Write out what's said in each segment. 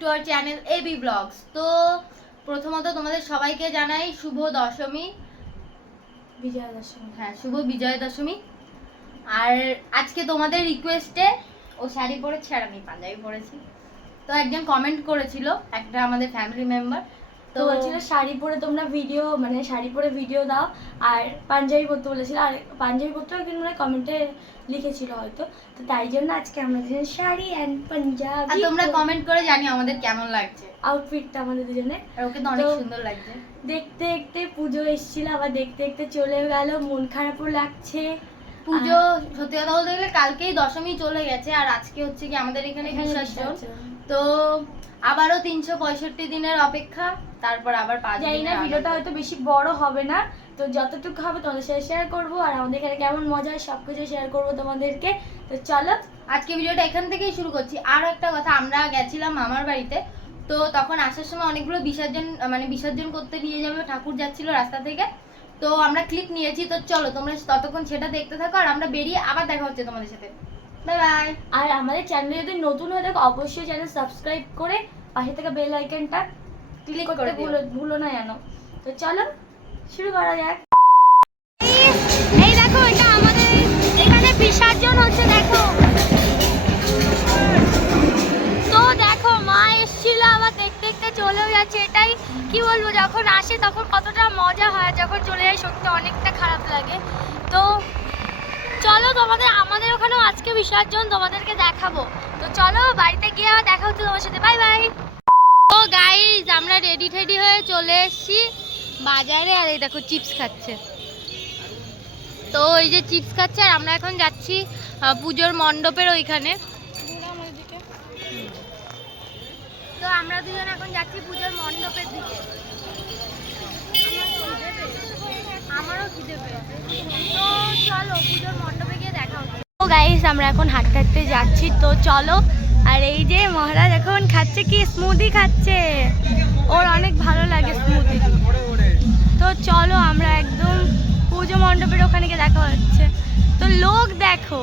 To our channel AB blogs তো প্রথমত তোমাদের সবাইকে জানাই শুভ দশমী। বিজয়া দশমী হ্যাঁ শুভ বিজয়া দশমী আর আজকে তোমাদের রিকোয়েস্টে ও শাড়ি পরেছে আর আমি পাঞ্জাবি পরেছি। তো একজন কমেন্ট করেছিল একটা আমাদের ফ্যামিলি মেম্বার তো বলছিল শাড়ি পরে তোমরা ভিডিও মানে শাড়ি পরে ভিডিও দাও আর পাঞ্জাবি পরতে বলেছিল আর পাঞ্জাবি পরতে মানে কমেন্টে লিখেছিল হয়তো। তো তাই জন্য আজকে আমরা দুজন শাড়ি অ্যান্ড আর পাঞ্জাবি তোমরা কমেন্ট করে জানি আমাদের কেমন লাগছে। আউটফিটটা আমাদের দুজনে আর ওকে তো অনেক সুন্দর লাগছে। দেখতে দেখতে পুজো এসেছিল আবার দেখতে দেখতে চলে গেল মন খারাপও লাগছে। পুজো সত্যি কথা বলতে গেলে কালকেই দশমী চলে গেছে আর আজকে হচ্ছে কি আমাদের এখানে বিসর্জন। তো আবারও তিনশো পঁয়ষট্টি দিনের অপেক্ষা তারপর আবার পাঁচ জানি না ভিডিওটা হয়তো বেশি বড় হবে না। তো যতটুকু হবে তোমাদের সাথে শেয়ার করব আর আমাদের এখানে কেমন মজা হয় সব কিছু শেয়ার করব তোমাদেরকে। তো চলো। আজকে ভিডিওটা এখান থেকেই শুরু করছি। আর একটা কথা আমরা গেছিলাম মামার বাড়িতে। তো তখন আসার সময় অনেকগুলো বিসর্জন মানে বিসর্জন করতে নিয়ে যাবে ঠাকুর যাচ্ছিল রাস্তা থেকে। তো আমরা ক্লিপ নিয়েছি। তো চলো তোমরা ততক্ষণ সেটা দেখতে থাকো আর আমরা বেরিয়ে আবার দেখা হচ্ছে তোমাদের সাথে। বাই বাই আর আমাদের চ্যানেলে যদি নতুন হয়ে থাকো অবশ্যই চ্যানেল সাবস্ক্রাইব করে পাশে থেকে বেল আইকনটা ক্লিক করে করতে ভুলো ভুলো না জানো তো চলো শুরু করা যাক। এই দেখো এটা আমাদের এখানে বিসর্জন হচ্ছে দেখো। তো দেখো মা এসেছিল আবার দেখতে দেখতে চলেও যাচ্ছে। এটাই কি বলব যখন আসে তখন কতটা মজা হয় যখন চলে যায় সত্যি অনেকটা খারাপ লাগে। তো চলো তোমাদের, আমাদের ওখানেও আজকে বিসর্জন, তোমাদেরকে দেখাবো। তো চলো, বাড়িতে গিয়ে আবার দেখা হচ্ছে তোমার সাথে। Bye bye. তো গাইজ আমরা রেডি টেডি হয়ে চলে এসেছি বাজারে, আর এই দেখো চিপস খাচ্ছে। তো এই যে চিপস খাচ্ছে, আর আমরা এখন যাচ্ছি পুজোর মণ্ডপের ওইখানে। তো আমরা দুজন এখন যাচ্ছি পুজোর মণ্ডপের দিকে। আমারও গাইস আমরা এখন হাঁটতে হাঁটতে যাচ্ছি। তো চলো, আর এই যে মহারাজ এখন খাচ্ছে কি? স্মুদি খাচ্ছে। ওর অনেক ভালো লাগে স্মুদি তো চলো, আমরা একদম পুজো মণ্ডপের ওখানে গিয়ে দেখা হচ্ছে। তো লোক দেখো।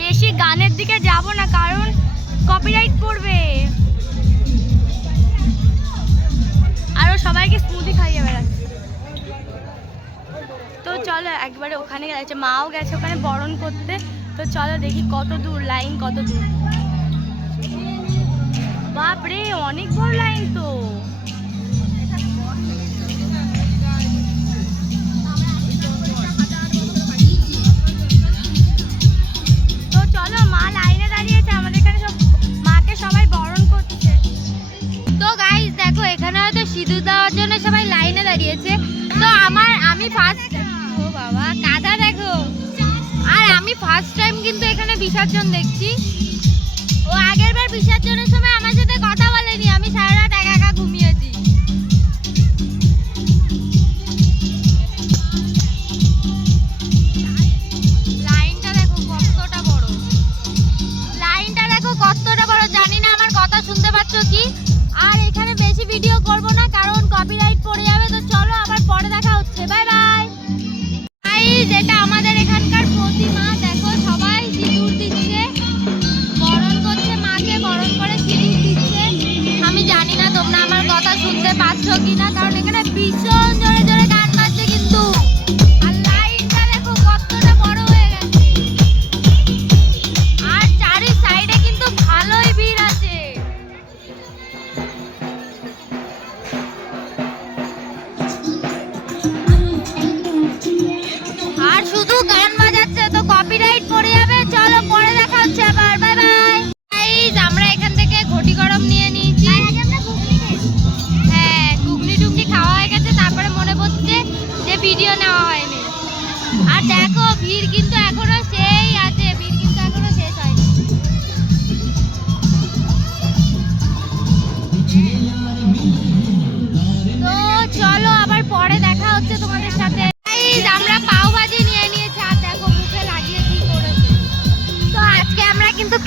বেশি গানের দিকে যাব না, কারণ কপিরাইট পড়বে। সবাইকে স্মুদি খাইয়ে বেড়াচ্ছে। তো চলো একবারে ওখানে গেছে। মাও গেছে ওখানে বরণ করতে। তো চলো দেখি কত দূর লাইন, কত দূর। বাপরে, অনেক বড় লাইন তো। তো চলো মা লাইনে দাঁড়িয়েছে। আমি ফার্স্ট ও বাবা, কাদা দেখো। আর আমি ফার্স্ট টাইম কিন্তু এখানে বিসর্জন দেখছি। ও আগের বার বিসর্জনের সময় আমার সাথে কথা বলেনি, আমি সারা রাত একা একা ঘুমিয়েছি। লাইনটা দেখো কতটা বড়। লাইনটা দেখো কতটা বড়, জানি না, আমার কথা শুনতে পাচ্ছ কি? আর এখানে বেশি ভিডিও করব না, কারণ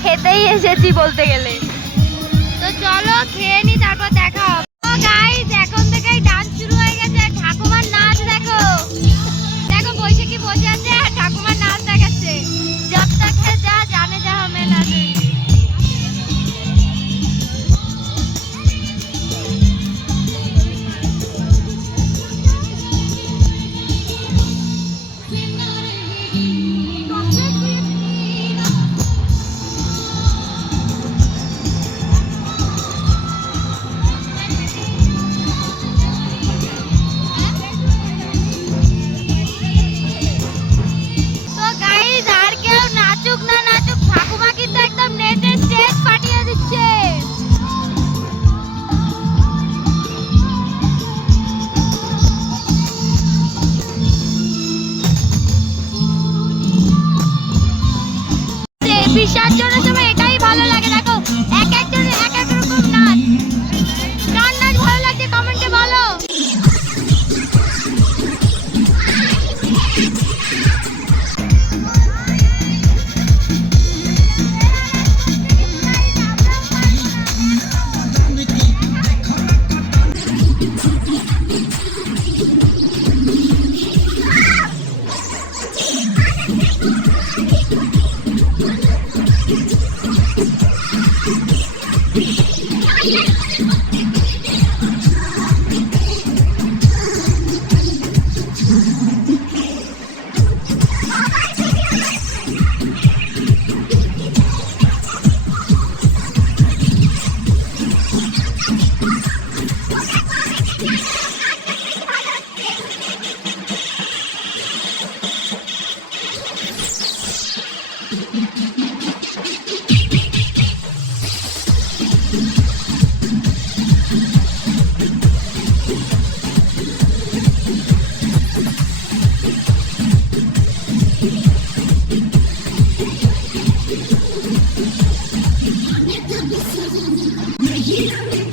খেতেই এসেছি বলতে গেলে। তো চলো খেয়ে নি, তারপর দেখা হবে। এখন থেকেই ডান্স শুরু হয়ে গেছে। ঠাকুমার নাচ দেখো। দেখো বৈশাখী বসে আছে ঠাকুমার নাচ দেখাচ্ছে। জব যা, জানে যা হবে না Yeah.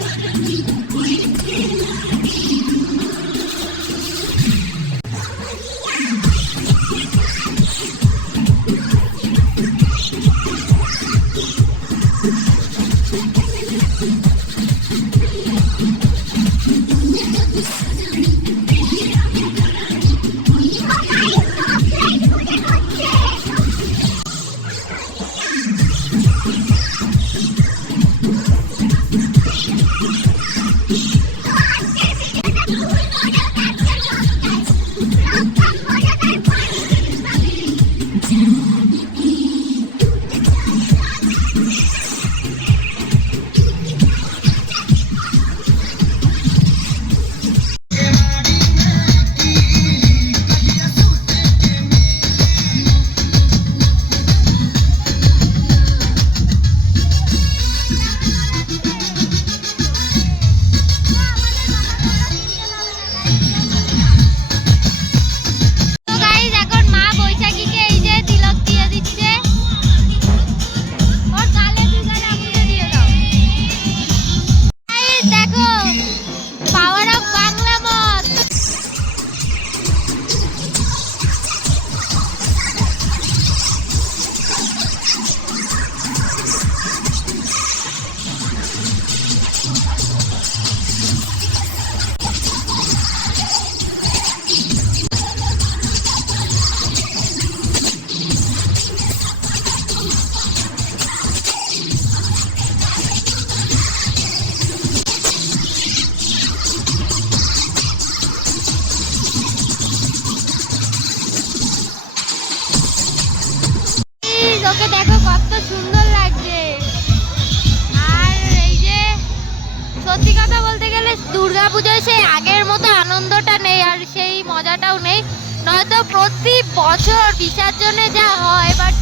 প্রতি বছর বিসর্জনে যা হয় বাট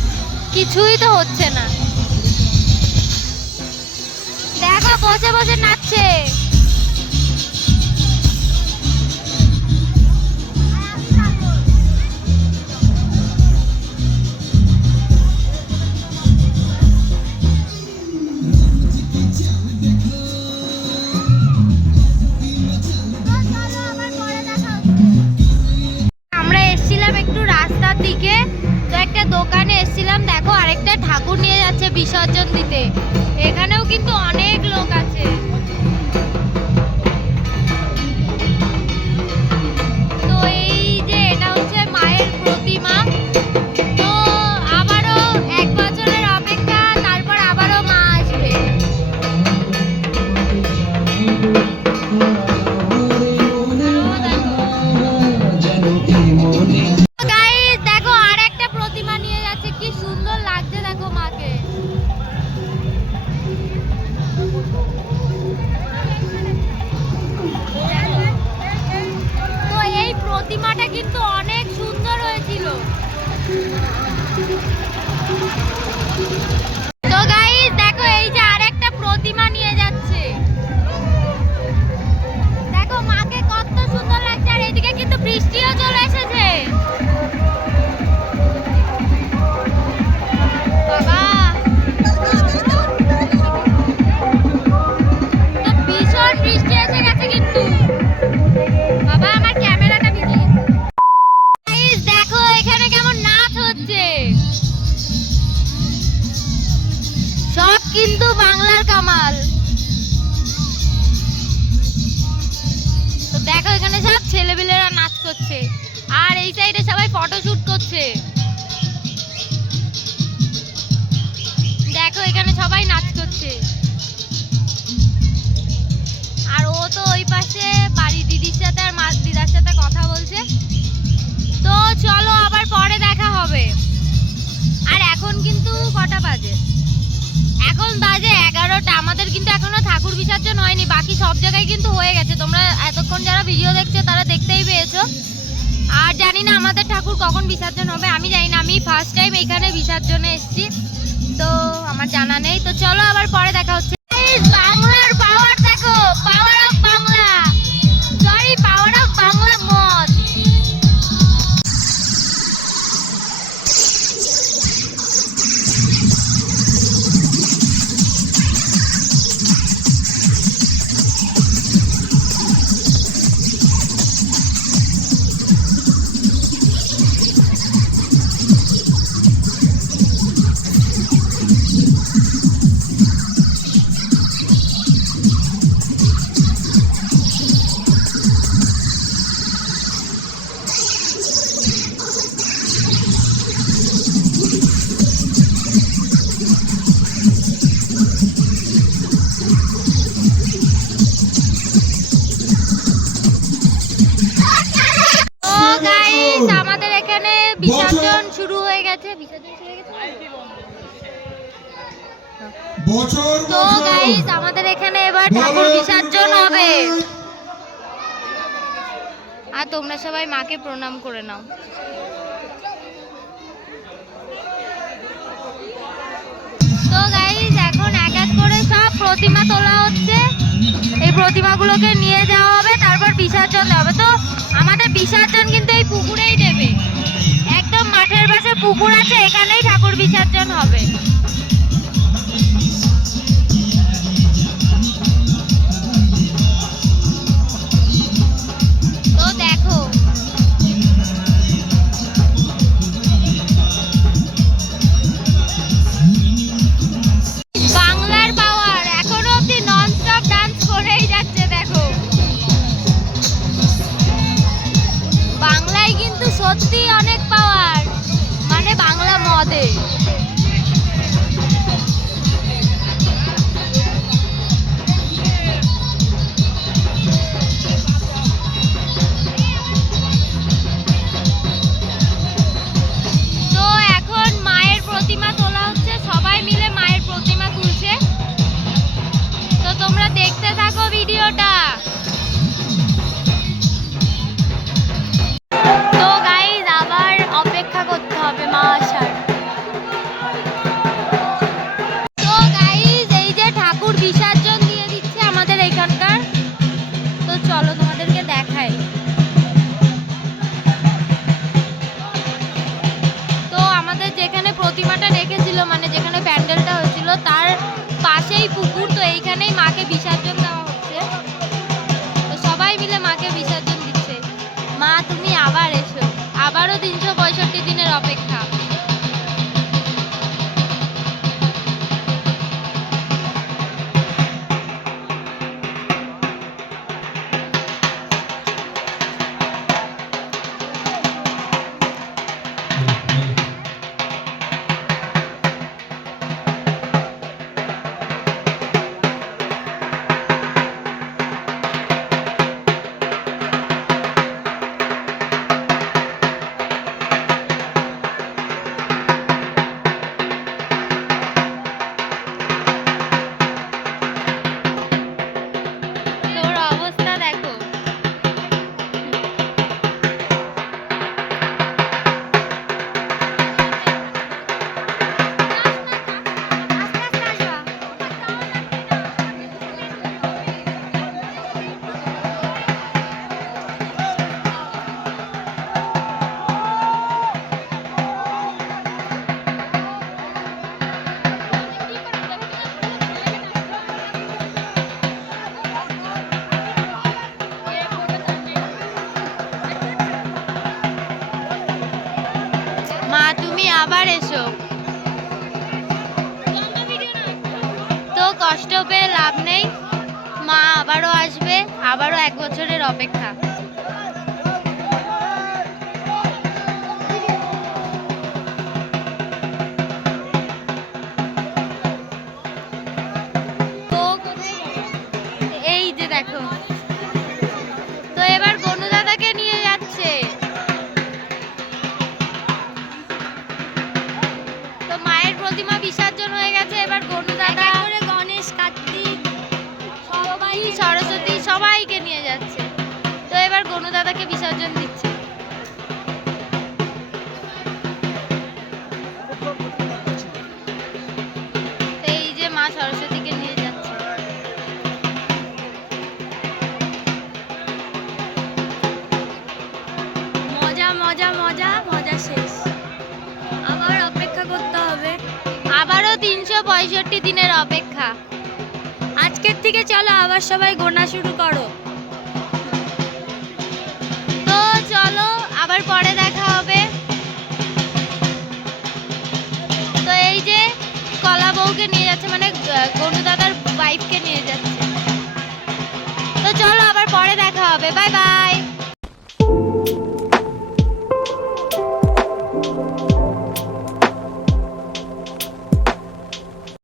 কিছুই তো হচ্ছে না। দেখো বসে বসে নাচছে। বিসর্জন দিতে। আমাদের কিন্তু এখনও ঠাকুর বিসর্জন হয়নি, বাকি সব জায়গায় কিন্তু হয়ে গেছে। তোমরা এতক্ষণ যারা ভিডিও দেখছ, তারা দেখতেই পেয়েছ। আর জানি না আমাদের ঠাকুর কখন বিসর্জন হবে, আমি জানি না, আমি ফার্স্ট টাইম এখানে বিসর্জনে এসেছি। তো আমার জানা নেই। তো চলো আবার পরে দেখা হচ্ছে। বিসর্জন শুরু হয়ে গেছে। বিসর্জন শুরু হয়ে গেছে? বছর তো গাইস আমাদের এখানে এবার ঠাকুর বিসর্জন হবে। আর তোমরা সবাই মাকে প্রণাম করে নাও। তো গাইস এখন এক এক করে সব প্রতিমা তোলা হচ্ছে। এই প্রতিমাগুলোকে নিয়ে যাওয়া হবে তারপর বিসর্জন দেওয়া হবে। তো আমাদের বিসর্জন কিন্তু এই পুকুরেই পুকুর আছে এখানেই ঠাকুর বিসর্জন হবে। আবার এসো। তো কষ্ট পেয়ে লাভ নেই। মা আবারও আসবে আবারও এক বছরের অপেক্ষা। দাদাকে দিচ্ছে। এই যে মা সরস্বতীকে নিয়ে যাচ্ছে। মজা মজা মজা মজা শেষ। আবার অপেক্ষা করতে হবে। আবারও তিনশো পঁয়ষট্টি দিনের অপেক্ষা। আজকের থেকে চলো, আবার সবাই গোনা শুরু করো। বউকে নিয়ে যাচ্ছে মানে গনু দাদার ওয়াইফকে নিয়ে যাচ্ছে। তো চলো আবার পরে দেখা হবে। Bye bye